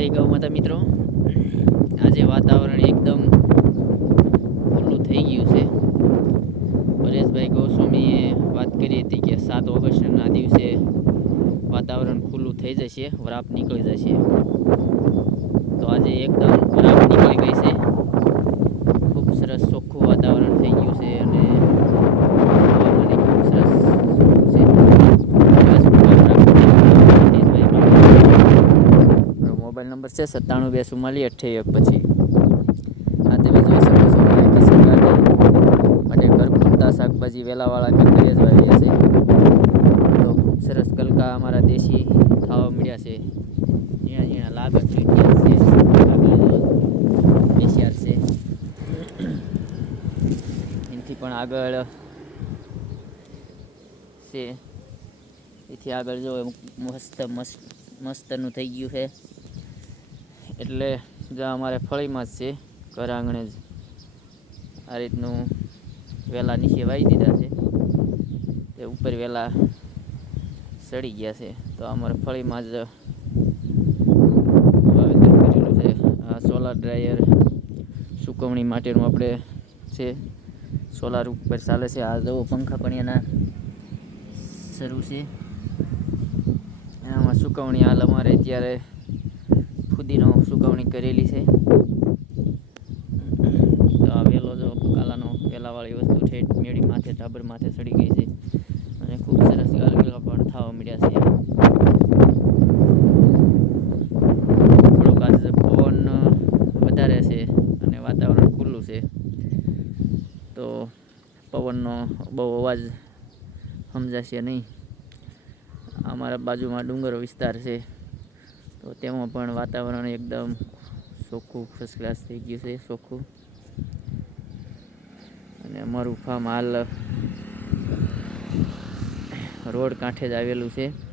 જય ગૌ માતા મિત્રો. આજે વાતાવરણ એકદમ ખુલ્લું થઈ ગયું છે. પરેશભાઈ ગૌસ્વામીએ વાત કરી હતી કે સાત ઓગસ્ટના દિવસે વાતાવરણ ખુલ્લું થઈ જશે, વરાપ નીકળી જશે. તો આજે એકદમ વરાપ નીકળી ગઈ છે ખૂબ સરસ ચોખ્ખું વાતાવરણ થઈ ગયું છે અને હવામાન એ ખૂબ સરસ છે બસ શુભકામના પરેશભાઈ માટે. મારો મોબાઈલ નંબર છે, સત્તાણું બે ચુમ્માલીસ, અઠ્યાવીસ પછી. આ તમે જોઈ શકો છો કે કિશન ગાર્ડન શાકભાજી વેલાવાળા બી જ વાવ્યા છે તો સરસ કલકા અમારા દેશી ખાવા મળ્યા છે. ઝીણા ઝીણા ચીટિયા છે બેસિયાર છે. એનાથી પણ આગળ છે. એથી આગળ જો મસ્ત મસ્ત, મસ્તનું થઈ ગયું છે. એટલે જ્યાં અમારે ફળીમાં જ છે, ઘર આંગણે જ. આ રીતનું વેલા નીચે વાવી દીધા છે. તે ઉપર વેલા સડી ગયા છે. તો અમારે ફળીમાં જ વાવેતર કરેલું છે. આ સોલાર ડ્રાયર સુકવણી માટેનું આપણે છે. સોલાર ઉપર ચાલે છે. આ જવો પંખા પણ એના શરૂ છે. એનામાં સુકવણી હાલ અમારે અત્યારે ફુદીનો સુકવણી કરેલી છે. તો આ વેલો જો કાલાનો વેલાવાળી વસ્તુ ઠેઠ મેળી માથે ટાબર માથે ચડી ગઈ છે. અને ખૂબ સરસ ગાલગીલા પણ થવા મળ્યા છે. થોડોક આજે પવન વધારે છે અને વાતાવરણ ખુલ્લું છે. તો પવનનો બહુ અવાજ સમજાશે નહીં. અમારા બાજુમાં ડુંગરો વિસ્તાર છે. તો તેમાં પણ વાતાવરણ એકદમ ચોખ્ખું ફર્સ્ટ ક્લાસ થઈ ગયું છે, ચોખ્ખું. અને અમારું ફાર્મ હાલ રોડ કાંઠે જ આવેલું છે.